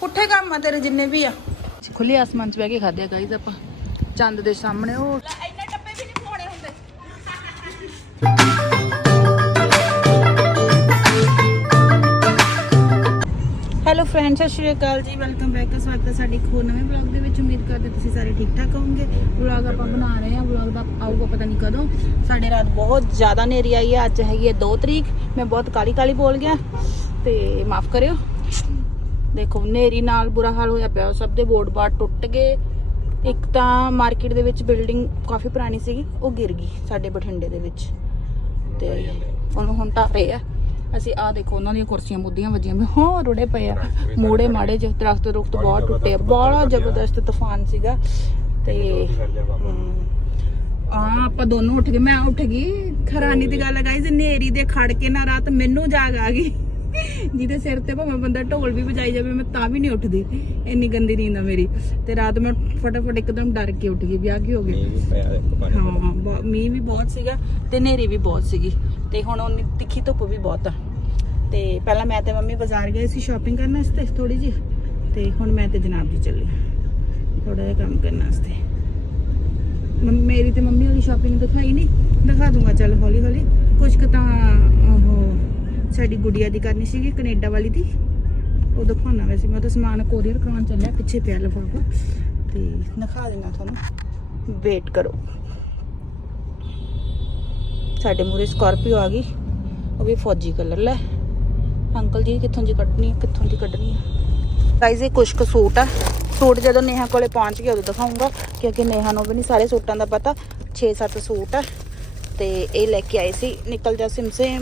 ਪੁੱਠੇ ਕੰਮ ਆ ਤੇਰੇ ਜਿੰਨੇ ਵੀ ਆ। ਖੁੱਲੇ ਆਸਮਾਨ 'ਚ ਬਹਿ ਕੇ ਖਾਦੇ ਗਾਈਜ਼ ਆਪਾਂ। ਚੰਦ ਦੇ ਸਾਹਮਣੇ ਉਹ ਇੰਨੇ ਡੱਬੇ ਵੀ ਨਹੀਂ ਪਾਉਣੇ ਹੁੰਦੇ। ਹੈਲੋ ਫਰੈਂਡਸ ਸਤਿ ਸ਼੍ਰੀ ਅਕਾਲ ਜੀ। ਵੈਲਕਮ ਬੈਕ ਸਵਾਗਤ ਹੈ ਸਾਡੀ ਇੱਕ ਹੋਰ ਨਵੇਂ ਵਲੌਗ ਦੇ ਵਿੱਚ। ਉਮੀਦ ਕਰਦੇ ਤੁਸੀਂ ਸਾਰੇ ਠੀਕ ਠਾਕ ਹੋਵੋਗੇ। ਵਲੌਗ ਆਪਾਂ ਬਣਾ ਰਹੇ ਹਾਂ। ਵਲੌਗ ਦਾ ਆਊਗਾ ਪਤਾ ਨਹੀਂ ਕਦੋਂ। ਸਾਡੇ ਰਾਤ ਬਹੁਤ ਜ਼ਿਆਦਾ ਨੇਰੀ ਆਈ ਹੈ। ਅੱਜ ਹੈਗੀ ਹੈ 2 ਤਰੀਕ। ਮੈਂ ਬਹੁਤ ਕਾਲੀ ਕਾਲੀ ਬੋਲ ਗਿਆ। ਤੇ ਮਾਫ ਕਰਿਓ। ਦੇਖੋ ਨੇਰੀ ਨਾਲ ਬੁਰਾ ਹਾਲ ਹੋਇਆ ਪਿਆ। ਸਭ ਦੇ ਬੋਰਡ ਬਾਰ ਟੁੱਟ ਗਏ। ਇੱਕ ਤਾਂ ਮਾਰਕੀਟ ਦੇ ਵਿੱਚ ਬਿਲਡਿੰਗ ਕਾਫੀ ਪੁਰਾਣੀ ਸੀਗੀ ਉਹ ਗਿਰ ਗਈ ਸਾਡੇ ਬਠਿੰਡੇ ਦੇ ਵਿੱਚ। ਤੇ ਉਹਨੂੰ ਹੁਣ ਢਾਹ ਰਹੇ ਆ। ਅਸੀਂ ਆ ਦੇਖੋ ਉਹਨਾਂ ਦੀਆਂ ਕੁਰਸੀਆਂ ਮੁੱਦੀਆਂ ਵੱਜੀਆਂ ਵੀ ਹਾਂ ਰੁੜੇ ਪਏ ਆ। ਮੂੜੇ ਮਾੜੇ ਜਿਹੇ ਦਰਖਤ ਰੁਖਤ ਬਹੁਤ ਟੁੱਟੇ ਆ। ਬੜਾ ਜ਼ਬਰਦਸਤ ਤੂਫਾਨ ਸੀਗਾ। ਤੇ ਆ ਆਪਾਂ ਦੋਨੋਂ ਉੱਠ ਗਏ। ਮੈਂ ਉੱਠ ਗਈ। ਖਰਾਨੀ ਦੀ ਗੱਲ ਗਾਈਜ਼ ਨੇਰੀ ਦੇ ਖੜ ਕੇ ਨਾ ਰਾਤ ਮੈਨੂੰ ਜਾਗ ਆ ਗਈ। ਜਿਹਦੇ ਸਿਰ ਤੇ ਭਾਵੇਂ ਬੰਦਾ ਢੋਲ ਵੀ ਵਜਾਈ ਜਾਵੇ ਮੈਂ ਤਾਂ ਵੀ ਨਹੀਂ ਉੱਠਦੀ। ਇੰਨੀ ਗੰਦੀ ਨੀਂਦ ਆ ਮੇਰੀ। ਤੇ ਰਾਤ ਮੈਂ ਫਟਾਫਟ ਇੱਕਦਮ ਡਰ ਕੇ ਉੱਠ ਗਈ ਵਿਆਹ ਕੀ ਹੋ ਗਿਆ? ਹਾਂ ਬਹੁਤ- ਮੀਂਹ ਵੀ ਬਹੁਤ ਸੀਗਾ ਤੇ ਹਨੇਰੀ ਵੀ ਬਹੁਤ ਸੀਗੀ। ਤੇ ਹੁਣ ਉਹਨੀ ਤਿੱਖੀ ਧੁੱਪ ਵੀ ਬਹੁਤ ਆ। ਤੇ ਪਹਿਲਾਂ ਮੈਂ ਤੇ ਮੰਮੀ ਬਾਜ਼ਾਰ ਗਏ ਸੀ ਸ਼ਾਪਿੰਗ ਕਰਨ ਵਾਸਤੇ ਥੋੜੀ ਜਿਹੀ। ਤੇ ਹੁਣ ਮੈਂ ਤੇ ਜਨਾਬ ਜੀ ਚੱਲੀ ਥੋੜਾ ਜਿਹਾ ਕੰਮ ਕਰਨ ਵਾਸਤੇ। ਮੰਮੀ ਮੇਰੀ ਤੇ ਮੰਮੀ ਵਾਲੀ ਸ਼ਾਪਿੰਗ ਦਿਖਾਈ ਨਹੀਂ। ਦਿਖਾ ਦੂੰਗਾ ਚੱਲ ਹੌਲੀ ਹੌਲੀ ਕੁਝ ਕੁ ਤਾਂ ਉਹ ਸਾਡੀ ਗੁੜੀਆ ਦੀ ਕਰਨੀ ਸੀਗੀ, ਕੈਨੇਡਾ ਵਾਲੀ ਦੀ। ਉਹ ਦਿਖਾਉਣਾ ਵੈਸੇ ਮੈਂ ਤਾਂ ਸਮਾਨ ਕੋਰੀਅਰ ਕਰਾਉਣ ਚੱਲਿਆ, ਪਿੱਛੇ ਪਿਆ ਲਫਾਫਾ। ਤੇ ਦਿਖਾ ਦੇਣਾ ਤੁਹਾਨੂੰ। ਵੇਟ ਕਰੋ। ਸਾਡੇ ਮੂਰੇ ਸਕਾਰਪੀਓ ਆ ਗਈ। ਉਹ ਵੀ ਫੌਜੀ ਕਲਰ ਲੈ। ਅੰਕਲ ਜੀ, ਕਿੱਥੋਂ ਜੀ ਕੱਢਣੀ ਹੈ ਕਿੱਥੋਂ ਦੀ ਕੱਢਣੀ ਹੈ ਗਾਈਜ਼ ਇਹ ਕੁਛ ਕੁ ਸੂਟ ਆ। ਸੂਟ ਜਦੋਂ ਨੇਹਾ ਕੋਲੇ ਪਹੁੰਚ ਗਿਆ, ਉਦੋਂ ਦਿਖਾਉਂਗਾ ਕਿਉਂਕਿ ਨੇਹਾ ਨੂੰ ਵੀ ਨਹੀਂ ਸਾਰੇ ਸੂਟਾਂ ਦਾ ਪਤਾ। 6-7 ਸੂਟ ਆ। ਤੇ ਇਹ ਲੈ ਕੇ ਆਏ ਸੀ। ਨਿਕਲ ਜਾ ਸਿਮਸੇ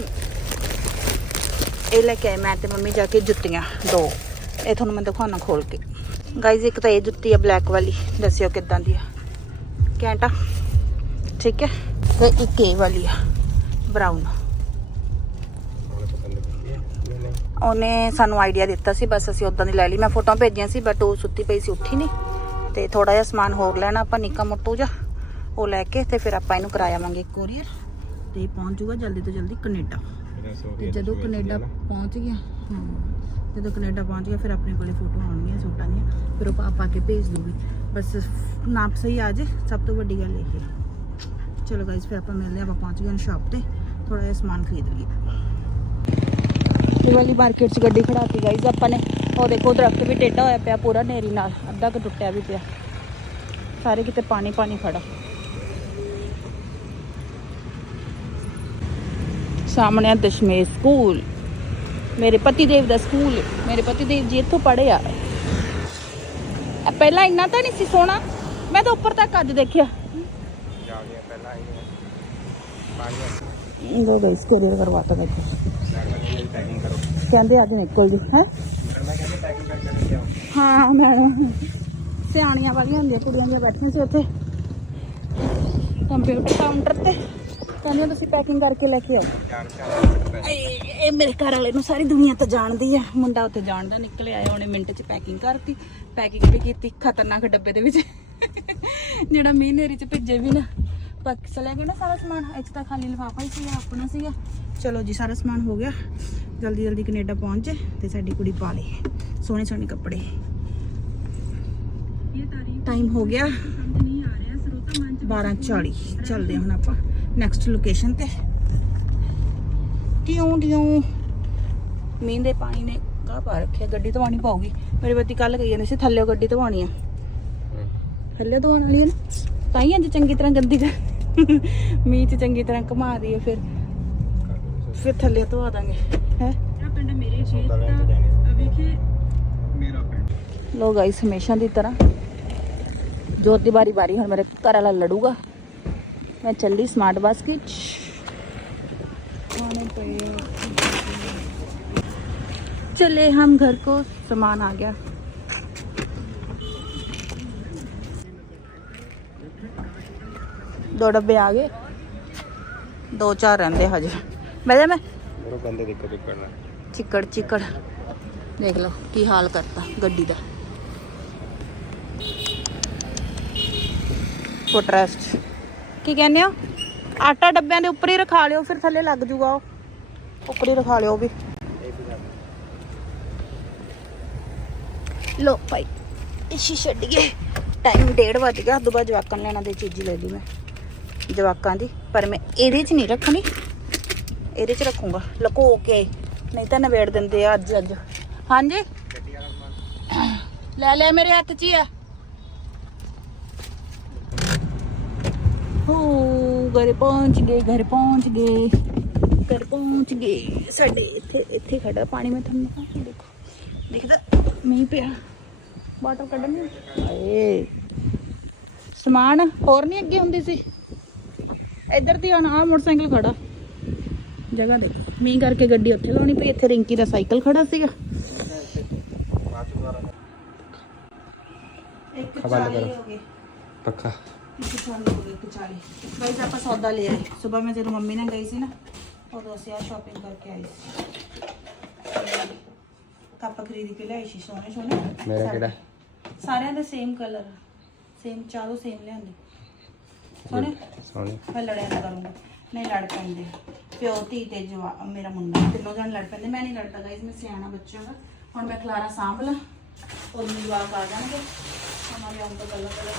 ਇਹ ਲੈ ਕੇ ਆਏ, ਮੈਂ ਤੇ ਮੰਮੀ ਜਾ ਕੇ ਜੁੱਤੀਆਂ, ਦੋ। ਇਹ ਤੁਹਾਨੂੰ ਮੈਂ ਦਿਖਾਉਣਾ ਖੋਲ ਕੇ। ਗਾਈਜ਼ ਇੱਕ ਤਾਂ ਇਹ ਜੁੱਤੀ ਆ ਬਲੈਕ ਵਾਲੀ, ਦੱਸਿਓ ਕਿੱਦਾਂ ਦੀ ਆ। ਕੈਂਟਾ, ਠੀਕ ਹੈ? ਤੇ ਇੱਕ ਇਹ ਵਾਲੀ ਆ ਬਰਾਊਨ ਉਹਨੇ ਸਾਨੂੰ ਆਈਡੀਆ ਦਿੱਤਾ ਸੀ, ਬਸ ਅਸੀਂ ਉਦਾਂ ਦੀ ਲੈ ਲਈ। ਮੈਂ ਫੋਟੋਆਂ ਭੇਜੀਆਂ ਸੀ ਬਟ ਉਹ ਸੁੱਤੀ ਪਈ ਸੀ, ਉੱਠੀ ਨਹੀਂ। ਤੇ ਥੋੜਾ ਜਿਹਾ ਸਮਾਨ ਹੋਰ ਲੈਣਾ, ਆਪਾਂ ਨਿੱਕਾ ਮੋਟੂ ਜਿਹਾ, ਉਹ ਲੈ ਕੇ ਤੇ ਫਿਰ ਆਪਾਂ ਇਹਨੂੰ ਕਰਾਇਆਵਾਂਗੇ ਕੋਰੀਅਰ ਤੇ ਇਹ ਪਹੁੰਚ ਜੂਗਾ ਜਲਦੀ ਤੋਂ ਜਲਦੀ ਕੈਨੇਡਾ। ਤੇ ਜਦੋਂ ਕੈਨੇਡਾ ਪਹੁੰਚ ਗਿਆ ਹਾਂ ਜਦੋਂ ਕੈਨੇਡਾ ਪਹੁੰਚ ਗਿਆ ਫਿਰ ਆਪਣੇ ਕੋਲੇ ਫੋਟੋ ਆਉਣਗੀਆਂ ਸੂਟਾਂ ਦੀਆਂ ਫਿਰ ਉਹ ਪਾ ਕੇ ਭੇਜ ਦੂਗੀ। ਬਸ ਨਾਪ ਸਹੀ ਆ ਜੇ ਸਭ ਤੋਂ ਵੱਡੀ ਗੱਲ ਇਹ ਹੈ। ਚਲੋ ਗਾਇਸ ਫਿਰ ਆਪਾਂ ਮਿਲਦੇ ਆਪਾਂ ਪਹੁੰਚ ਗਏ ਸ਼ਾਪ ਤੇ ਥੋੜਾ ਜਿਹਾ ਸਮਾਨ ਖਰੀਦ ਲਈਏ। ਇਹ ਵਾਲੀ ਮਾਰਕੀਟ 'ਚ ਗੱਡੀ ਖੜਾਤੀ ਗਾਈਜ਼ ਆਪਾਂ ਨੇ ਉਹ ਦੇਖੋ ਦਰਖਤ ਵੀ ਟੇਢਾ ਹੋਇਆ ਪਿਆ ਪੂਰਾ ਨੇਰੀ ਨਾਲ ਅੱਧਾ ਕੁ ਟੁੱਟਿਆ ਵੀ ਪਿਆ। ਸਾਰੇ ਕਿਤੇ ਪਾਣੀ ਪਾਣੀ ਖੜਾ। ਸਾਹਮਣੇ ਆ ਦਸ਼ਮੇਸ਼ ਸਕੂਲ। ਮੇਰੇ ਪਤੀ ਦੇਵ ਦਾ ਸਕੂਲ। ਮੇਰੇ ਪਤੀ ਦੇਵ ਜੀ ਇੱਥੋਂ ਪੜ੍ਹੇ ਆ। ਪਹਿਲਾਂ ਇੰਨਾ ਤਾਂ ਨਹੀਂ ਸੀ ਸੋਹਣਾ। ਮੈਂ ਤਾਂ ਉੱਪਰ ਤੱਕ ਅੱਜ ਦੇਖਿਆ। ਲੋ ਗਾਇਸ ਕੋਰੀਅਰ ਕਰਵਾਤਾ ਮੈਂ ਕਹਿੰਦੇ ਅੱਜ ਨਿਕਲ ਜੀ ਹੈ? ਹਾਂ ਮੈਡਮ ਸਿਆਣੀਆਂ ਵਾਲੀਆਂ ਹੁੰਦੀਆਂ, ਕੁੜੀਆਂ ਦੀਆਂ ਬੈਠੀਆਂ ਸੀ ਉੱਥੇ। ਕੰਪਿਊਟਰ ਕਾਊਂਟਰ ਤੇ। ਕਹਿੰਦੇ ਤੁਸੀਂ ਪੈਕਿੰਗ ਕਰਕੇ ਲੈ ਕੇ ਆਓ। ਇਹ ਮੇਰੇ ਘਰ ਵਾਲੇ ਨੂੰ ਸਾਰੀ ਦੁਨੀਆ ਤਾਂ ਜਾਣਦੀ ਆ। ਮੁੰਡਾ ਉੱਥੇ ਜਾਣਦਾ ਨਿਕਲ ਆਇਆ ਉਹਨੇ ਮਿੰਟ 'ਚ ਪੈਕਿੰਗ ਕਰਤੀ। ਪੈਕਿੰਗ ਵੀ ਕੀਤੀ ਖਤਰਨਾਕ ਡੱਬੇ ਦੇ ਵਿੱਚ। ਜਿਹੜਾ ਮੀਂਹ ਨੇਰੀ 'ਚ ਭਿੱਜੇ ਵੀ ਨਾ। ਬਾਕੀ ਚਲੇ ਗਏ ਨਾ ਸਾਰਾ ਸਮਾਨ ਇੱਥੇ ਤਾਂ ਖਾਲੀ ਲਿਫਾਫਾ ਹੀ ਸੀ ਆਪਣਾ ਸੀਗਾ। ਚਲੋ ਜੀ ਸਾਰਾ ਸਮਾਨ ਹੋ ਗਿਆ। ਜਲਦੀ ਜਲਦੀ ਕੈਨੇਡਾ ਪਹੁੰਚੇ ਤੇ ਸਾਡੀ ਕੁੜੀ ਪਾ ਲਈ। ਸੋਹਣੇ ਸੋਹਣੇ ਕੱਪੜੇ। ਟਾਈਮ ਹੋ ਗਿਆ। 12:40 ਚੱਲਦੇ ਹੁਣ ਆਪਾਂ। ਨੈਕਸਟ ਲੋਕੇਸ਼ਨ ਤੇ। ਟਿਉਂ ਟਿਉਂ ਮੀਂਹ ਦੇ ਪਾਣੀ ਨੇ ਕਾ ਪਾ ਰੱਖਿਆ ਗੱਡੀ ਧਵਾਣੀ ਪਾਉਗੀ ਮੇਰੇ ਬੱਤੀ ਕੱਲ ਗਈ ਜਾਂਦੇ ਸੀ ਥੱਲੇ ਗੱਡੀ ਧਵਾਣੀ ਆ। ਥੱਲੇ ਧਵਾਉਣ ਵਾਲੀ ਤਾਂ ਹੀ ਅੱਜ ਚੰਗੀ ਤਰ੍ਹਾਂ ਗੰਦੀ ਕਰ ਮੀਂਹ ਚ ਚੰਗੀ ਤਰ੍ਹਾਂ ਘੁਮਾ ਦਈਏ ਫਿਰ ਫਿਰ ਥੱਲੇ ਧਵਾ ਦਾਂਗੇ। ਹੈ? ਪਿੰਡ ਮੇਰੇ ਖੇਤ ਦਾ। ਵਿਖੇ? ਮੇਰਾ ਪਿੰਡ। ਲੋ ਗਾਈਸ ਹਮੇਸ਼ਾ ਦੀ ਤਰ੍ਹਾਂ। ਜੋਤ ਦੀ ਬਾਰੀ ਬਾਰੀ ਹੁਣ ਮੇਰੇ ਘਰ ਵਾਲਾ ਲੜੂਗਾ। मैं चल रही स्मार्ट बास्केट चले हम घर को सामान आ गया। दो डब्बे आ गए। दो चार रहते हजे। बजे मैं। चिकड़ चिकड़ देख लो की हाल करता गड्डी का फुटरेस्ट ਕੀ ਕਹਿੰਦੇ ਹੋ ਆਟਾ ਡੱਬਿਆਂ ਦੇ ਉੱਪਰ ਹੀ ਰਖਾ ਲਿਓ, ਫਿਰ ਥੱਲੇ ਲੱਗ ਜੂਗਾ ਉਹ। ਉੱਪਰ ਹੀ ਰਖਾ ਲਿਓ ਉਹ ਵੀ। ਲੋ ਭਾਈ, ਇਸ਼ੀ ਛੱਡ ਗਏ। ਟਾਈਮ ਡੇਢ ਵੱਜ ਗਿਆ ਉਦੋਂ ਬਾਅਦ ਜਵਾਕਾਂ ਨੂੰ ਲੈਣਾ ਦੇ ਚੀਜ਼ ਲੈ ਲਈ ਮੈਂ। ਜਵਾਕਾਂ ਦੀ, ਪਰ ਮੈਂ ਇਹਦੇ 'ਚ ਨਹੀਂ ਰੱਖਣੀ। ਇਹਦੇ 'ਚ ਰੱਖੂੰਗਾ, ਲਕੋ ਕੇ। ਨਹੀਂ ਤਾਂ ਨਵੇੜ ਦਿੰਦੇ ਆ ਅੱਜ ਅੱਜ ਹਾਂਜੀ? ਲੈ ਲੈ ਮੇਰੇ ਹੱਥ 'ਚ ਹੀ ਆ। ਹੋ ਘਰ ਪਹੁੰਚ ਗਏ ਘਰ ਪਹੁੰਚ ਗਏ। ਘਰ ਪਹੁੰਚ ਗਏ। ਸਾਡੇ ਇੱਥੇ ਇੱਥੇ ਖੜਾ ਪਾਣੀ ਮੈਂ ਤੁਹਾਨੂੰ ਦੇਖੋ ਦਿਖਦਾ ਮੀਂਹ ਪਿਆ। ਬਾਟਲ ਕੱਢਣ ਆਏ ਸਮਾਨ ਹੋਰ ਨਹੀਂ ਅੱਗੇ ਹੁੰਦੀ ਸੀ। ਇੱਧਰ ਦੀ ਹੁਣ ਆਹ ਮੋਟਰਸਾਈਕਲ ਖੜਾ। ਜਗ੍ਹਾ ਦੇਖੋ। ਮੀਂਹ ਕਰਕੇ ਗੱਡੀ ਉੱਥੇ ਲਾਉਣੀ ਪਈ ਇੱਥੇ ਰਿੰਕੀ ਦਾ ਸਾਈਕਲ ਖੜਾ ਸੀਗਾ। ਇੱਕ ਚਾਲੀ। ਹੋ ਗਏ। ਪੱਖਾ ਗਾਈਸ ਆਪਾਂ ਸੌਦਾ ਲੈ ਆਏ ਸਵੇਰ ਮੈਂ ਜਦੋਂ ਮੰਮੀ ਨਾਲ ਗਈ ਸੀ ਨਾ ਉਦੋਂ ਅਸੀਂ ਆ ਸ਼ਾਪਿੰਗ ਕਰਕੇ ਆਏ ਸੀ। ਕੱਪ ਖਰੀਦ ਕੇ ਲਿਆਈ ਸੀ ਸੋਹਣੇ ਸੋਹਣੇ। ਮੇਰਾ ਕਿਹੜਾ? ਸਾਰਿਆਂ ਦੇ ਸੇਮ ਕਲਰ ਸੇਮ ਚਾਰੋਂ ਸੇਮ ਲਿਆਂਦੇ। ਸੋਹਣੇ? ਸੋਹਣੀ। ਮੈਂ ਲੜਿਆ ਨਾ ਕਰੂੰਗਾ। ਨਹੀਂ ਲੜ ਪੈਂਦੇ। ਪਿਓ ਧੀ ਤੇ ਜਵਾ ਮੇਰਾ ਮੁੰਡਾ। ਤਿੰਨੋਂ ਜਣ ਲੜ ਪੈਂਦੇ। ਮੈਂ ਨਹੀਂ ਲੜਦਾ ਗਾਈਸ ਮੈਂ ਸਿਆਣਾ ਬੱਚਾ ਹਾਂ ਹੁਣ ਮੈਂ ਖਲਾਰਾ ਸਾਂਭ ਲਾਂ। ਉਹ ਜਵਾਕ ਆ ਜਾਣਗੇ। ਹਮਾਰੇ ਆਉਂ ਤੋਂ ਕਲਰ ਕਲਰ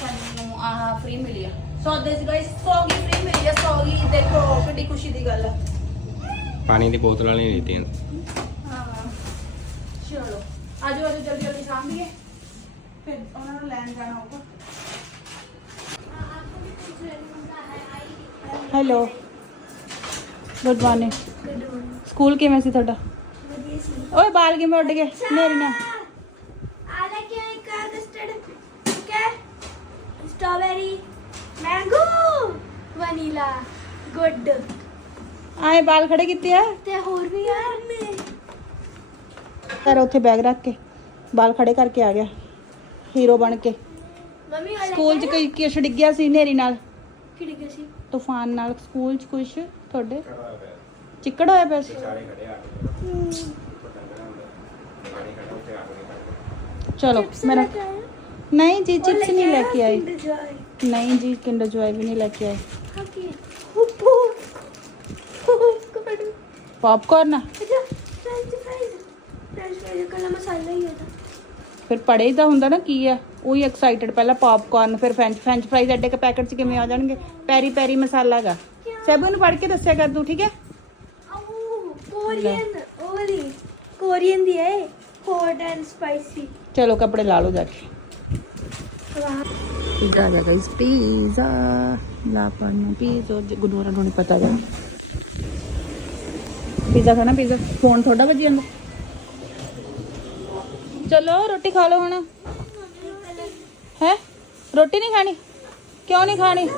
ਸਾਨੂੰ ਆਹ ਫ੍ਰੀ ਮਿਲੀ ਆ। ਸੌਦੇ ਸੀ ਗਾਈਸ ਸੌਗੀ ਫ੍ਰੀ ਮਿਲੀ ਆ ਸੌਗੀ ਦੇਖੋ ਕਿੱਡੀ ਖੁਸ਼ੀ ਦੀ ਗੱਲ ਆ। ਪਾਣੀ ਦੀ ਬੋਤਲ ਵਾਲੀ ਨਹੀਂ ਦਿੱਤੀ ਹਾਂ ਚਲੋ। ਆਜੋ ਆਜੋ ਜਲਦੀ ਜਲਦੀ ਸਾਂਭੀਏ ਫਿਰ ਉਹਨਾਂ ਨੂੰ ਲੈਣ ਜਾਣਾ ਹੋਊਗਾ। ਹੈਲੋ ਗੁੱਡ ਮਾਰਨਿੰਗ ਸਕੂਲ ਕਿਵੇਂ ਸੀ ਤੁਹਾਡਾ? ਓਏ ਬਾਲ ਕਿਵੇਂ ਉੱਡ ਗਏ? ਮੇਰੀ ਨਾ। strawberry, mango, vanilla. Good. ਆਏ ਬਾਲ ਖੜੇ ਕੀਤੇ ਆ? ਤੇ ਹੋਰ ਵੀ ਯਾਰ ਨੇ ਘਰ ਉੱਥੇ ਬੈਗ ਰੱਖ ਕੇ ਬਾਲ ਖੜੇ ਕਰਕੇ ਆ ਗਿਆ ਹੀਰੋ ਬਣ ਕੇ। ਮੰਮੀ ਵਾਲਾ ਸਕੂਲ 'ਚ ਕੋਈ ਕਿਛ ਡਿੱਗ ਗਿਆ ਸੀ ਨੇਰੀ ਨਾਲ? ਤੂਫਾਨ ਨਾਲ ਸਕੂਲ 'ਚ ਕੁਛ ਤੁਹਾਡੇ? ਚਿੱਕੜ ਹੋਇਆ ਪਿਆ। ਸੀ? ਚਲੋ ਮੇਰਾ ਚਿਪਸ ਨਹੀਂ ਲੈ ਕੇ ਆਏ ਨਹੀਂ ਜੀ ਕਿੰਡਰ ਜੋਏ ਵੀ ਨਹੀਂ ਲੈ ਕੇ ਆਏ popcorn French fries French fries का मसाला ही होता ਫਿਰ ਪੜੇ ਤਾਂ ਹੁੰਦਾ ਨਾ ਕੀ ਆ ਉਹੀ ਐਕਸਾਈਟਡ ਪਹਿਲਾਂ ਪੌਪਕਾਰਨ ਫਿਰ ਫ੍ਰੈਂਚ ਫ੍ਰੈਂਚ ਫਰਾਈਜ਼ ਐਡੇ ਕ ਪੈਕਟ 'ਚ ਕਿਵੇਂ ਆ ਜਾਣਗੇ ਪੈਰੀ ਪੈਰੀ ਮਸਾਲਾ ਹੈਗਾ ਸਭ ਨੂੰ ਪੜ ਕੇ ਦੱਸਿਆ ਕਰ ਤੂੰ ਠੀਕ ਹੈ कोरियन ओली कोरियन दिया है हॉट एंड स्पाइसी ਚਲੋ ਕੱਪੜੇ ਲਾ ਲਓ ਜਾ ਕੇ ਪੀਜ਼ਾ ਆ ਗਿਆ ਗਾਇਸ ਪੀਜ਼ਾ ਲਾ ਪਾਣਾ ਪੀਜ਼ਾ ਗੁਨੂਰਾ ਨੂੰ ਨਹੀਂ ਪਤਾ ਜਾ ਪੀਜ਼ਾ ਖਾਣਾ ਪੀਜ਼ਾ ਫੋਨ ਥੋੜਾ ਵੱਜੀ ਜਾਂਦਾ। ਚਲੋ ਰੋਟੀ ਖਾ ਲਓ ਹੁਣ। ਹੈ? ਰੋਟੀ ਨਹੀਂ ਖਾਣੀ? ਕਿਉਂ ਨਹੀਂ ਖਾਣੀ?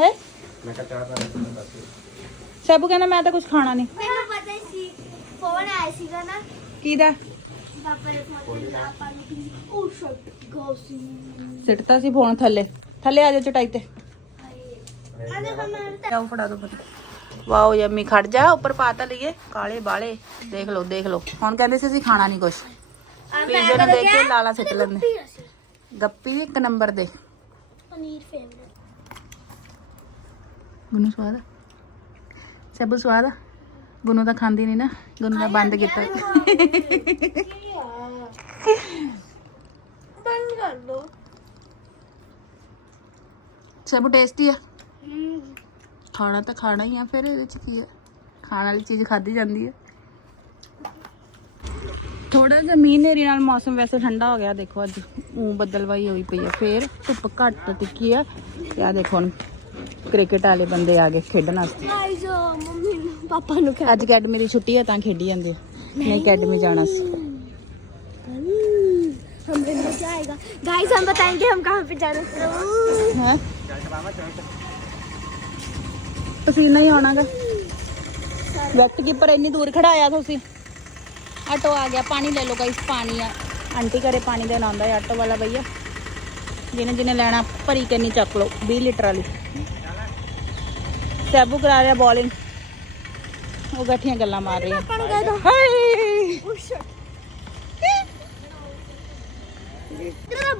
ਹੈ? ਮੈਂ ਕਿਹਾ ਚਾਹ ਤਾਂ ਸਭੂ ਕਹਿੰਦਾ ਮੈਂ ਤਾਂ ਕੁਝ ਖਾਣਾ ਨਹੀਂ ਮੈਨੂੰ ਪਤਾ ਸੀ ਫੋਨ ਆਇਆ ਸੀਗਾ ਨਾ। ਕਿਹਦਾ ਪਾਪਾ ਨੇ ਫੋਨ ਤੇ ਆਪਾਂ ਨੂੰ ਉਹ ਸ਼ਟ ਗੋਸੀ ਸਿੱਟਤਾ ਸੀ ਫੋਨ ਥੱਲੇ। ਥੱਲੇ ਆ ਜਾ ਚਟਾਈ ਤੇ। ਅਨੇ ਹਮਾਰੇ ਜਾਓ ਫੜਾ ਦੋ ਫਟਾ ਵਾਓ ਯੰਮੀ ਖੜ ਜਾ ਉੱਪਰ ਪਾ ਤਾਂ ਲਈਏ। ਕਾਲੇ ਬਾਲੇ ਦੇਖ ਲਓ ਦੇਖ ਲਓ। ਹੁਣ ਕਹਿੰਦੇ ਸੀ ਅਸੀਂ ਖਾਣਾ ਨਹੀਂ ਕੁਛ। ਪੀਜ਼ੇ ਨੂੰ ਦੇਖ ਕੇ ਲਾਲਾ ਸਿੱਟ ਲੈਂਦੇ। ਗੱਪੀ ਇੱਕ ਨੰਬਰ ਦੇ। ਪਨੀਰ ਫੇਵਰਟ ਗੁੰਨੂ ਸਵਾਦ? ਸਭੂ ਸਵਾਦ? ਗੁੰਨੂ ਤਾਂ ਖਾਂਦੀ ਨਹੀਂ ਨਾ ਗੁੰਨੂ ਦਾ ਬੰਦ ਕੀਤਾ ਬੰਦ ਕਰ ਦੋ ਸਭੂ ਟੇਸਟੀ ਆ ਖਾਣਾ ਤਾਂ ਖਾਣਾ ਹੀ ਆ ਫਿਰ ਇਹਦੇ ਚ ਕੀ ਆ ਖਾਣ ਵਾਲੀ ਚੀਜ਼ ਖਾਧੀ ਜਾਂਦੀ ਹੈ ਥੋੜਾ ਜਿਹਾ ਮੀਂਹ ਨੇਰੀ ਨਾਲ ਮੌਸਮ ਵੈਸੇ ਠੰਡਾ ਹੋ ਗਿਆ ਦੇਖੋ ਅੱਜ ਉਹ ਬੱਦਲਵਾਈ ਹੋਈ ਪਈ ਆ ਫੇਰ ਧੁੱਪ ਘੱਟ ਤਿੱਖੀ ਆ ਤੇ ਆ ਦੇਖੋ ਹੁਣ ਕ੍ਰਿਕਟ ਵਾਲੇ ਬੰਦੇ ਆ ਗਏ ਖੇਡਣ ਵਾਸਤੇ ਗਾਇਸ ਮੰਮੀ ਨੂੰ ਪਾਪਾ ਨੂੰ ਕਹਿ ਅੱਜ ਅਕੈਡਮੀ ਦੀ ਛੁੱਟੀ ਆ ਤਾਂ ਖੇਡੀ ਜਾਂਦੇ ਆ ਨਹੀਂ ਅਕੈਡਮੀ ਜਾਣਾ ਸੀ हम दिन में जाएगा गाइस हम बताएंगे हम कहाँ पे जाना है ਹੈ ਪਾਵਾਂ ਹੀ ਆਉਣਾਗਾ। ਵੈਕਟ ਕੀਪਰ ਇੰਨੀ ਦੂਰ ਖੜਾਇਆ ਤੁਸੀਂ। ਆਟੋ ਆ ਗਿਆ ਪਾਣੀ ਲੈ ਲਓ ਗਾਇਸ ਪਾਣੀ ਆ। ਆਂਟੀ ਘਰੇ ਪਾਣੀ ਦੇਣ ਆਉਂਦਾ ਹੈ ਆਟੋ ਵਾਲਾ ਭਈਆ ਜਿਹਨੇ ਜਿਹਨੇ ਲੈਣਾ ਭਰੀ ਕਰਨੀ ਚੱਕ ਲਓ 20 ਲੀਟਰ ਵਾਲੀ। ਸੈਬੂ ਕਰਾ ਰਿਹਾ ਬੋਲਿੰਗ ਉਹ ਗੱਠੀਆਂ ਗੱਲਾਂ ਮਾਰ ਰਹੀ ਹੈ।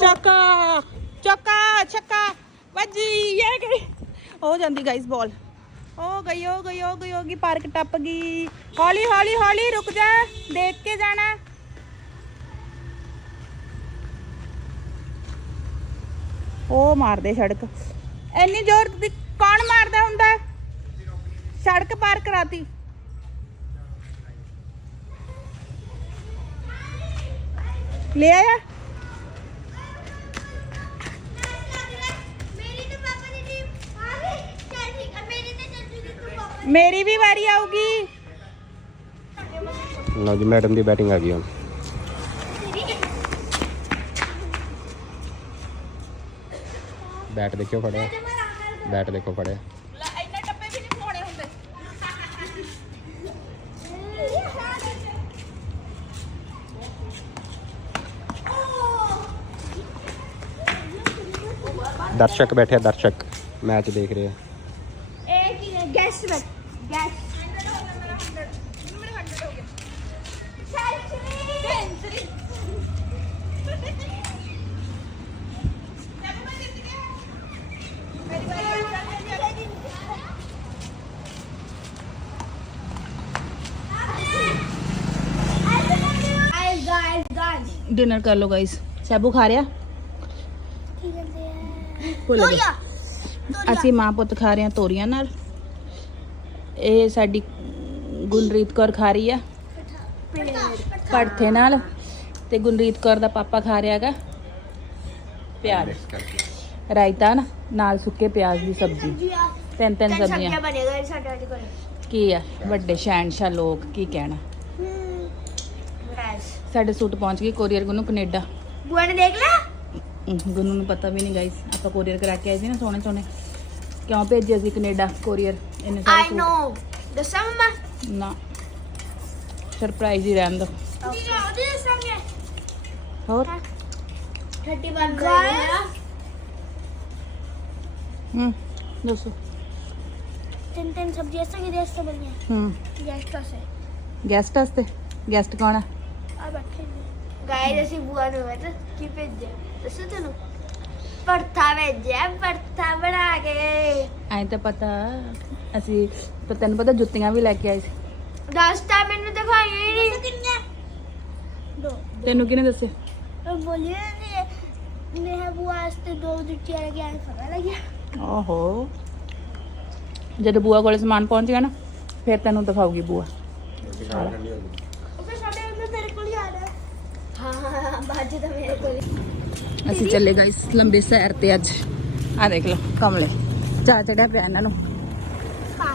ਚੱਕਾ ਚੱਕਾ ਛੱਕਾ। ਵੱਜੀ ਇਹ ਕਿਹੜੀ? ਹੋ ਜਾਂਦੀ ਗਾਇਸ ਬਾਲ ਹੋ ਗਈ ਹੋ ਗਈ ਹੋ ਗਈ ਹੋ ਗਈ, ਪਾਰਕ ਟੱਪ ਗਈ। ਹੌਲੀ ਹੌਲੀ ਹੌਲੀ ਰੁਕ ਜਾ, ਦੇਖ ਕੇ ਜਾਣਾ। ਉਹ ਮਾਰਦੇ ਸੜਕ। ਇੰਨੀ ਜ਼ੋਰ ਦੀ ਕੌਣ ਮਾਰਦਾ ਹੁੰਦਾ? ਸੜਕ ਪਾਰ ਕਰਾਤੀ। ਲੈ ਆਇਆ ਮੇਰੀ ਤੇ ਪਾਪਾ ਦੀ ਟੀਮ ਆ ਗਈ ਚੱਲ ਠੀਕ ਹੈ ਮੇਰੀ ਤੇ ਚਾਚੂ ਦੀ ਤੂੰ ਪਾਪਾ ਮੇਰੀ ਵੀ ਵਾਰੀ ਆਊਗੀ। ਲਓ ਜੀ ਮੈਡਮ ਦੀ ਬੈਟਿੰਗ ਆ ਗਈ ਹੁਣ। ਬੈਟ ਦੇਖਿਓ ਫੜਿਆ। ਬੈਟ ਦੇਖੋ ਫੜਿਆ। ਦਰਸ਼ਕ ਬੈਠੇ ਆ ਦਰਸ਼ਕ। ਮੈਚ ਦੇਖ ਰਹੇ ਆ। ਇਹ ਕੀ ਹੈ? ਗੈਸ ਬਟ ਡਿਨਰ ਕਰ ਲਓ ਗਾਇਸ ਸੈਬੂ ਖਾ ਰਿਆ ਭੁੱਲ ਤੋਰੀਆ ਅਸੀਂ ਮਾਂ ਪੁੱਤ ਖਾ ਰਹੇ ਹਾਂ ਤੋਰੀਆਂ ਨਾਲ ਇਹ ਸਾਡੀ ਗੁਨਰੀਤ ਕੌਰ ਖਾ ਰਹੀ ਆ। ਪੜਥੇ ਨਾਲ। ਤੇ ਗੁਨਰੀਤ ਕੌਰ ਦਾ ਪਾਪਾ ਖਾ ਰਿਹਾ ਹੈਗਾ। ਪਿਆਜ਼। ਰਾਇਤਾ ਨਾ ਨਾਲ ਸੁੱਕੇ ਪਿਆਜ਼ ਦੀ ਸਬਜ਼ੀ। ਤਿੰਨ ਤਿੰਨ ਸਬਜ਼ੀਆਂ ਬਣੇਗਾ ਸਾਡੇ ਅੱਜ ਕੋਲ। ਕੀ ਆ? ਵੱਡੇ ਸ਼ਹਿਨਸ਼ਾਹ ਲੋਕ ਕੀ ਕਹਿਣਾ? ਸਾਡੇ ਸੂਟ ਪਹੁੰਚ ਗਏ ਕੋਰੀਅਰ ਨੂੰ ਕੈਨੇਡਾ। ਬੁਆ ਨੇ ਦੇਖ ਲਿਆ? ਗੁੰਨੂ ਨੂੰ ਪਤਾ ਵੀ ਨਹੀਂ ਗਾਇਸ ਆਪਾਂ ਕੋਰੀਅਰ ਕਰਾ ਕੇ ਆਏ ਸੀ ਨਾ ਸੋਹਣੇ ਸੋਹਣੇ। ਕਿਉਂ ਭੇਜਿਆ ਸੀ ਕੈਨੇਡਾ ਕੋਰੀਅਰ? ਇਹਨੇ ਸਾਰੇ ਆਈ ਸੂਟ। ਨੋ ਦੱਸਾਂ ਮਮਾ? ਨਾ। ਸਰਪ੍ਰਾਈਜ਼ ਹੀ ਰਹਿਣ ਦੋ। ਉਹਦੇ ਦੱਸਾਂਗੇ ਹੋਰ? 31 ਗਾਇਸ ਹੂੰ ਦੱਸੋ। ਤਿੰਨ ਤਿੰਨ ਸਬਜ਼ੀਆਂ ਸਾਂਗੇ ਦੇਸ ਤੋਂ ਬਣੀਆਂ। ਹੂੰ। ਗੈਸਟ ਸੇ ਗੈਸਟ ਵਾਸਤੇ? ਗੈਸਟ ਕੌਣ ਆ? ਆ ਬੈਠੇ ਗਾਇਸ ਅਸੀਂ ਬੁਆ ਨੂੰ ਮੈਂ ਕੀ ਭੇਜਿਆ? ਦੱਸੋ ਤੈਨੂੰ ਪਰਥਾ ਭੇਜਿਆ ਪਰਥਾ ਬਣਾ ਕੇ। ਐਂ ਤਾਂ ਪਤਾ ਅਸੀਂ ਪਰ ਤੈਨੂੰ ਪਤਾ ਜੁੱਤੀਆਂ ਵੀ ਲੈ ਕੇ ਆਏ ਸੀ। ਦੱਸਤਾ ਮੈਨੂੰ ਦਿਖਾਈ ਹੀ ਨਹੀਂ। ਕਿੰਨੇ ਦੋ। ਤੈਨੂੰ ਕਿਹਨੇ ਦੱਸਿਆ ਉਹ ਬੋਲਿਆ ਨੇ ਮੈਂ ਬੁਆ ਵਾਸਤੇ ਦੋ ਜੁੱਤੀਆਂ ਲੈ ਕੇ ਆਇਆ ਪਤਾ ਲੱਗਿਆ ਓਹੋ। ਜਦੋਂ ਬੂਆ ਕੋਲੇ ਸਮਾਨ ਪਹੁੰਚ ਗਿਆ ਨਾ ਫਿਰ ਤੈਨੂੰ ਦਿਖਾਊਗੀ ਬੂਆ। ਉਹ ਫਿਰ ਸਾਡੇ ਅੰਦਰ ਤੇਰੇ ਕੋਲ ਹੀ ਆ ਰਿਹਾ। ਹਾਂ ਹਾਂ ਹਾਂ ਬਾਜੀ ਤਾਂ ਮੇਰੇ ਕੋਲ ਹੀ। ਅਸੀਂ ਚੱਲੇ ਗਾਇਸ ਲੰਬੇ ਸੈਰ ਤੇ ਅੱਜ। ਆ ਦੇਖ ਲਓ ਕਮਲੇ। ਚਾ ਚੜਿਆ ਪਿਆ ਇਹਨਾਂ ਨੂੰ।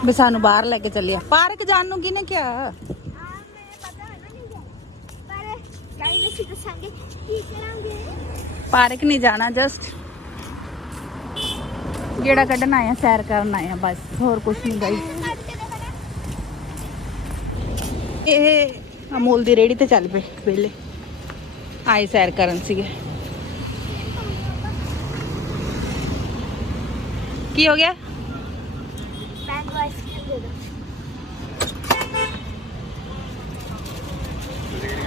ਵੀ ਸਾਨੂੰ ਬਾਹਰ ਲੈ ਕੇ ਚੱਲਿਆ ਪਾਰਕ ਜਾਣ ਨੂੰ ਕਿਹਨੇ ਕਿਹਾ? ਪਾਰਕ ਨਹੀਂ ਜਾਣਾ ਜਸਟ ਗੇੜਾ ਕੱਢਣ ਆਏ ਸੈਰ ਕਰਨ ਆਇਆ ਬਸ, ਹੋਰ ਕੁਝ ਨਹੀਂ ਗਾਈ ਇਹ ਅਮੂਲ ਦੀ ਰੇੜੀ ਤੇ ਚੱਲ ਪਏ ਵੇਲੇ ਆਏ ਸੈਰ ਕਰਨ ਸੀਗੇ। ਕੀ ਹੋ ਗਿਆ ਮੈਂਗੋ ਆਈਸਕ੍ਰੀਮ ਦੇ ਦੋ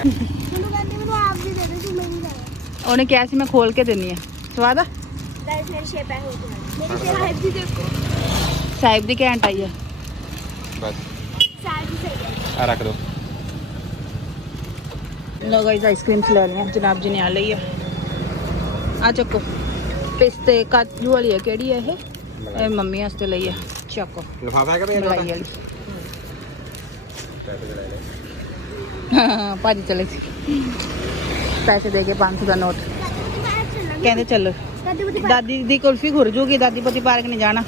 ਮੈਨੂੰ ਕਹਿੰਦੀ ਮੈਨੂੰ ਆਪ ਵੀ ਦੇ ਦੇ ਤੂੰ ਮੈਨੂੰ ਦੇ ਦੇ ਉਹਨੇ ਕਿਹਾ ਸੀ ਮੈਂ ਖੋਲ ਕੇ ਦਿੰਨੀ ਆ ਸਵਾਦ ਆ ਗਾਇਸ ਮੇਰੀ ਸ਼ੇਪ ਹੈ ਹੋ ਗਈ ਮੇਰੀ ਸ਼ੇਪ ਹੈ ਵੀ ਦੇਖੋ ਸਾਹਿਬ ਦੀ ਘੈਂਟ ਆਈ ਆ ਬਸ ਸਾਡੀ ਸਹੀ ਹੈ ਆ ਰੱਖ ਦੋ ਲੋ ਗਾਈਸ ਆਈਸਕ੍ਰੀਮਸ ਲੈ ਲਈਆਂ ਜਨਾਬ ਜੀ ਨੇ ਆ ਲਈ ਆ ਆ ਚੱਕੋ ਪਿਸਤੇ ਕਾਜੂ ਵਾਲੀ ਆ ਕਿਹੜੀ ਆ ਇਹ ਇਹ ਮੰਮੀ ਵਾਸਤੇ ਲਈ ਆ ਚੱਕੋ ਲਫਾਫਾ ਹੈਗਾ ਤੇ ਮਲਾਈ ਵਾਲੀ ਹਾਂ ਭਾਜੀ ਚਲੇ ਸੀ। ਪੈਸੇ ਦੇ ਕੇ 500 ਦਾ ਨੋਟ। ਕਹਿੰਦੇ ਚੱਲੋ ਦਾਦੀ ਦੀ ਕੁਲਫੀ ਖੁਰ ਜੂਗੀ ਦਾਦੀ ਪਤੀ ਪਾਰਕ ਨਹੀਂ ਜਾਣਾ।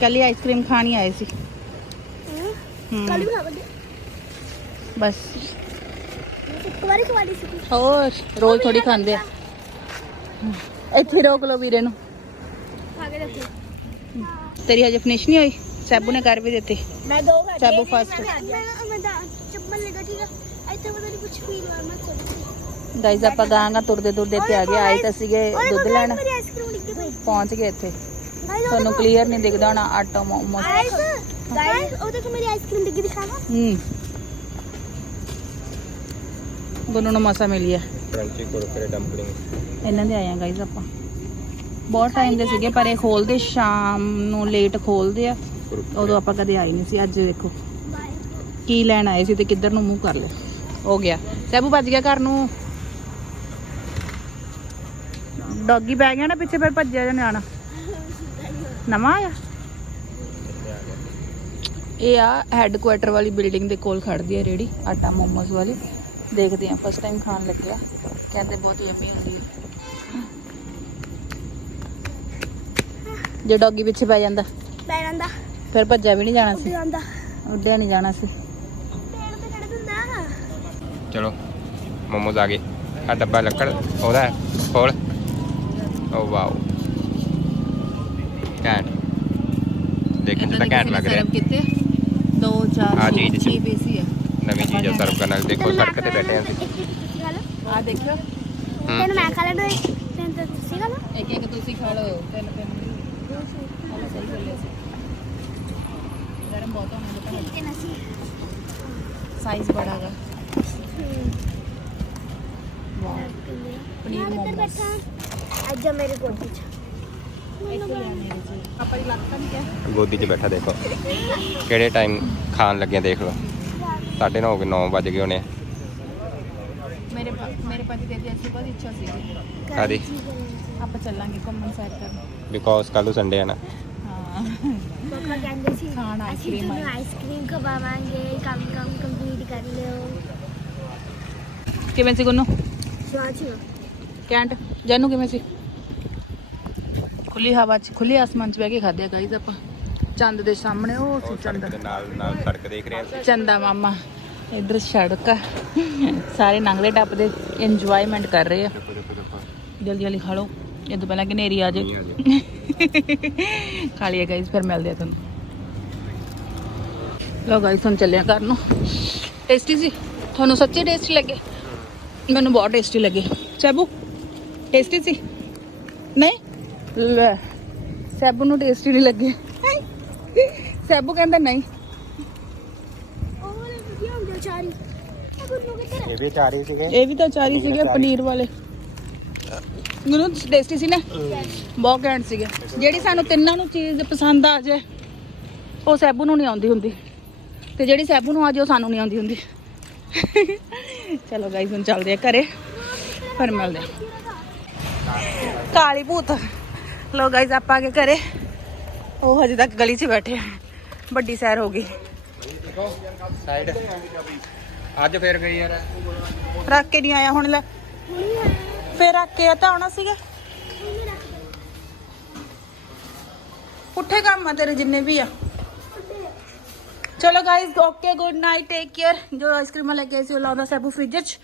ਕੱਲੀ ਆਈਸਕ੍ਰੀਮ ਖਾਣੀ ਆਏ ਸੀ। ਹਮ, ਕੱਲ ਵੀ ਖਾਵਾਂਗੇ। ਬਸ। ਸੀ ਹੋਰ ਰੋਜ਼ ਥੋੜੀ ਖਾਂਦੇ ਆ। ਇੱਥੇ ਰੋਕ ਲਓ ਵੀਰੇ ਨੂੰ। ਤੇਰੀ ਹਜੇ ਫਿਨਿਸ਼ ਨਹੀਂ ਹੋਈ? ਸੈਬੂ ਨੇ ਕਰ ਵੀ ਦਿੱਤੀ। ਮੈਂ ਦੋ ਖਾ ਸੈਬੂ ਫਸਟ ਮੈਂ ਮੈਂ ਦਾ ਚੱਪਲ ਲੈ ਠੀਕ ਹੈ ਇੱਥੇ ਪਤਾ ਨਹੀਂ ਕੁਝ ਫੀਲ ਹੋਇਆ ਮੈਂ ਚਲੀ ਗਾਈਜ਼ ਆਪਾਂ ਗਾਂਗਾ ਤੁਰਦੇ ਤੁਰਦੇ ਇੱਥੇ ਆ ਗਏ ਆਏ ਤਾਂ ਸੀਗੇ ਦੁੱਧ ਲੈਣ। ਪਹੁੰਚ ਗਏ ਇੱਥੇ। ਤੁਹਾਨੂੰ ਕਲੀਅਰ ਨਹੀਂ ਦਿਖਦਾ ਹੋਣਾ ਆਟੋ ਮੋਮੋ ਗਾਇਸ ਗਾਇਸ ਉਹ ਦੇਖੋ ਮੇਰੀ ਆਈਸਕ੍ਰੀਮ ਡਿੱਗੀ ਦਿਖਾਵਾ ਹੂੰ। ਗੁੰਨੂ ਨੂੰ ਮਸਾ ਮਿਲੀ ਆ ਕਰੰਚੀ ਕੁਰਕਰੇ ਡੰਪਲਿੰਗ ਇਹਨਾਂ ਦੇ ਆਏ ਆ ਗਾਈਜ਼ ਆਪਾਂ। ਬਹੁਤ ਟਾਈਮ ਦੇ ਸੀਗੇ ਪਰ ਇਹ ਖੋਲਦੇ ਸ਼ਾਮ ਨੂੰ ਲੇਟ ਖੋਲਦੇ ਆ। ਉਦੋਂ ਆਪਾਂ ਕਦੇ ਆਏ ਨਹੀਂ ਸੀ ਅੱਜ ਵੇਖੋ। ਕੀ ਲੈਣ ਆਏ ਸੀ ਤੇ ਕਿੱਧਰ ਨੂੰ ਮੂੰਹ ਕਰ ਲਿਆ। ਹੋ ਗਿਆ। ਸੈਬੂ ਭੱਜ ਗਿਆ ਘਰ ਨੂੰ। ਡੌਗੀ ਪੈ ਗਿਆ ਨਾ ਪਿੱਛੇ ਫਿਰ ਭੱਜਿਆ ਜਾਂ ਨਿਆਣਾ। ਨਵਾਂ ਆਇਆ? ਇਹ ਆ ਹੈੱਡਕੁਆਟਰ ਵਾਲੀ ਬਿਲਡਿੰਗ ਦੇ ਕੋਲ ਖੜਦੀ ਹੈ ਰੇੜੀ ਆਟਾ ਮੋਮੋਸ ਵਾਲੀ। ਦੇਖਦੇ ਆ ਫਸਟ ਟਾਈਮ ਖਾਣ ਲੱਗਿਆ। ਕਹਿੰਦੇ ਬਹੁਤ ਯਮੀ ਹੁੰਦੀ ਹੈ ਜੇ ਡੌਗੀ ਪਿੱਛੇ ਪੈ ਜਾਂਦਾ ਬੈ ਜਾਂਦਾ। ਫਿਰ ਭੱਜਿਆ ਵੀ ਨਹੀਂ ਜਾਣਾ ਸੀ। ਉੱਡਿਆ ਨਹੀਂ ਜਾਣਾ ਸੀ। ਚਲੋ ਮੋਮੋਜ਼ ਆ ਗਏ। ਆ ਡੱਬਾ ਲੱਕੜ ਉਹਦਾ ਹੈ ਖੋਲ। Oh wow. ਘੈਂਟ। ਦੇਖਣ ਚ ਤਾਂ ਘੈਂਟ ਲੱਗ ਰਿਹਾ। ਕਿਤੇ? 2 4 ਆਹ ਚੀਜ਼ ਚ। 6 ਪੀਸ ਹੀ ਆ। ਨਵੀਂ ਚੀਜ਼ ਆ ਸਰਵ ਕਰਨ ਵਾਲੀ। ਦੇਖੋ ਸੜਕ ਤੇ ਬੈਠੇ ਆਂ ਅਸੀਂ। ਆ ਦੇਖਿਓ। ਤੈਨੂੰ ਮੈਂ ਖਾ ਲੈਣਾ ਤੈਨੂੰ ਤਾਂ ਤੁਸੀਂ ਖਾ ਲਓ ਇੱਕ ਇੱਕ ਤੁਸੀਂ ਖਾ ਲਓ ਤਿੰਨ ਤਿੰਨ। ਸਹੀ ਬੋਲਿਆ ਸੀ। ਗਰਮ ਬਹੁਤ ਹੋਣਾ ਹੈ ਨਸੀ ਸਾਈਜ਼ ਬੜਾ ਵਾਓ ਪਨੀਰ ਮੋਮੋਸ ਅੱਜ ਮੇਰੇ ਗੋਦੀ 'ਚ ਗੋਦੀ 'ਚ ਬੈਠਾ ਦੇਖੋ। ਕਿਹੜੇ ਟਾਈਮ ਖਾਣ ਲੱਗਿਆ ਦੇਖ ਲਓ। ਸਾਢੇ ਨੌ 9 ਵੱਜ ਗਏ ਹੋਣੇ। ਮੇਰੇ ਪ- ਮੇਰੇ ਪਤੀ ਦੇ ਦੀ ਅਸੀਂ ਬਹੁਤ ਇੱਛਾ ਸੀ। ਕਾਦੀ ਆਪਾਂ ਚੱਲਾਂਗੇ ਘੁੰਮਣ ਸੈਰ ਕਰਨ। ਬਿਕੋਜ਼ ਕੱਲ੍ਹ ਨੂੰ ਸੰਡੇ ਆ ਨਾ। ਹਾਂ। ਪਾਪਾ ਕਹਿੰਦੇ ਸੀ ਖਾਣ ice ਅਸੀਂ cream ਤੁਹਾਨੂੰ ਆਈ। ਆਈਸਕ੍ਰੀਮ ਖਵਾਵਾਂਗੇ ਕੰਮ ਕੰਮ ਕੰਪਲੀਟ ਕਰ ਲਿਓ। ਕਿਵੇਂ ਸੀ ਗੁੰਨੂ? ਸਵਾਚ ਕੈਂਟ? ਜਾਨੂ ਕਿਵੇਂ ਸੀ? ਖੁੱਲੀ ਹਵਾ 'ਚ ਖੁੱਲੇ ਆਸਮਾਨ 'ਚ ਬਹਿ ਕੇ ਖਾਦੇ ਗਾਈਜ਼ ਆਪਾਂ। ਚੰਦ ਦੇ ਸਾਹਮਣੇ ਉਹ ਸੀ ਚੰਦ। ਨਾਲ ਨਾਲ ਸੜਕ ਦੇਖ ਰਹੇ ਹਾਂ ਚੰਦਾ ਮਾਮਾ ਇਧਰ ਸੜਕ ਆ। ਸਾਰੇ ਨੰਗਦੇ ਟੱਪਦੇ ਇੰਜੋਇਮੈਂਟ ਕਰ ਰਹੇ ਆ। ਜਲਦੀ ਜਲਦੀ ਖਾ ਲਓ। ਇਹ ਤੋਂ ਪਹਿਲਾਂ ਕਿ ਨੇਰੀ ਆ ਜੇ। ਖਾ ਲਈਏ ਗਾਈਜ਼ ਫਿਰ ਮਿਲਦੇ ਆ ਤੁਹਾਨੂੰ। ਲੋ ਗਾਈਜ਼ ਹੁਣ ਚੱਲੇ ਆ ਘਰ ਨੂੰ। ਟੇਸਟੀ ਸੀ? ਤੁਹਾਨੂੰ ਸੱਚੀ ਟੇਸਟੀ ਲੱਗੇ? ਮੈਨੂੰ ਬਹੁਤ ਟੇਸਟੀ ਲੱਗੇ। ਸੈਬੂ ਟੇਸਟੀ ਸੀ? ਨਹੀਂ? ਲੈ ਸੈਬੂ ਨੂੰ ਟੇਸਟੀ ਨਹੀਂ ਲੱਗੇ। ਸੈਬੂ ਕਹਿੰਦਾ ਨਹੀਂ। ਇਹ ਵੀ ਚਾਰ ਸੀਗੇ। ਇਹ ਵੀ ਤਾਂ ਚਾਰੀ ਸੀਗੇ ਪਨੀਰ ਵਾਲੇ। ਗੁਰੂ ਟੇਸਟੀ ਸੀ ਨਾ। ਬਹੁਤ ਘੈਂਟ ਸੀਗੇ। ਜਿਹੜੀ ਸਾਨੂੰ ਤਿੰਨਾਂ ਨੂੰ ਚੀਜ਼ ਪਸੰਦ ਆ ਜਾਏ ਉਹ ਸੈਬੂ ਨੂੰ ਨਹੀਂ ਆਉਂਦੀ ਹੁੰਦੀ। ਤੇ ਜਿਹੜੀ ਸੈਬੂ ਨੂੰ ਆ ਜਾਏ ਉਹ ਸਾਨੂੰ ਨਹੀਂ ਆਉਂਦੀ ਹੁੰਦੀ। ਚਲੋ ਗਾਈਜ਼ ਹੁਣ ਚੱਲਦੇ ਆ ਘਰੇ ਫਿਰ ਮਿਲਦੇ ਆ ਕਾਲੀ ਭੂਤ ਲੋ ਗਾਈਜ਼ ਆਪਾਂ ਆ ਕੇ ਘਰੇ ਉਹ ਹਜੇ ਤੱਕ ਗਲੀ 'ਚ ਬੈਠੇ ਆ ਵੱਡੀ ਸੈਰ ਹੋ ਗਈ ਸਾਈਡ ਅੱਜ ਫੇਰ ਗਈ ਯਾਰ ਰੱਖ ਕੇ ਨਹੀਂ ਆਇਆ ਹੁਣ ਲੈ ਫੇਰ ਰੱਖ ਕੇ ਆ ਤਾਂ ਆਉਣਾ ਸੀਗਾ ਪੁੱਠੇ ਕੰਮ ਆ ਤੇਰੇ ਜਿੰਨੇ ਵੀ ਆ ਚਲੋ guys okay good night take care ਜੋ ਆਈਸਕ੍ਰੀਮਾਂ ਲੈ ਕੇ ਆਏ ਸੀ ਉਹ ਲਾਉਂਦਾ ਸੈਬੂ ਫ੍ਰਿਜ 'ਚ।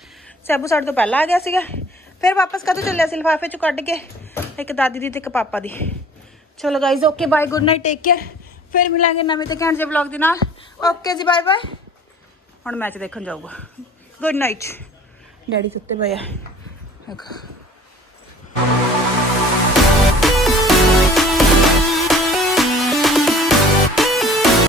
ਸੈਬੂ ਸਾਡੇ ਤੋਂ ਪਹਿਲਾਂ ਆ ਗਿਆ ਸੀਗਾ। ਫਿਰ ਵਾਪਸ ਕਦੋਂ ਚੱਲਿਆ ਸੀ ਲਿਫਾਫੇ 'ਚੋਂ ਕੱਢ ਕੇ? ਇੱਕ ਦਾਦੀ ਦੀ ਤੇ ਇੱਕ ਪਾਪਾ ਦੀ। ਚਲੋ guys okay bye good night take care ਫਿਰ ਮਿਲਾਂਗੇ ਨਵੇਂ ਤੇ ਘੈਂਟ ਜਿਹੇ ਵਲੌਗ ਦੇ ਨਾਲ। ਓਕੇ ਜੀ ਬਾਏ ਬਾਏ ਹੁਣ ਮੈਚ ਦੇਖਣ ਜਾਊਗਾ। ਗੁੱਡ ਨਾਈਟ ਡੈਡੀ ਸੁੱਤੇ ਪਏ ਆ। ਦੇਖੋ।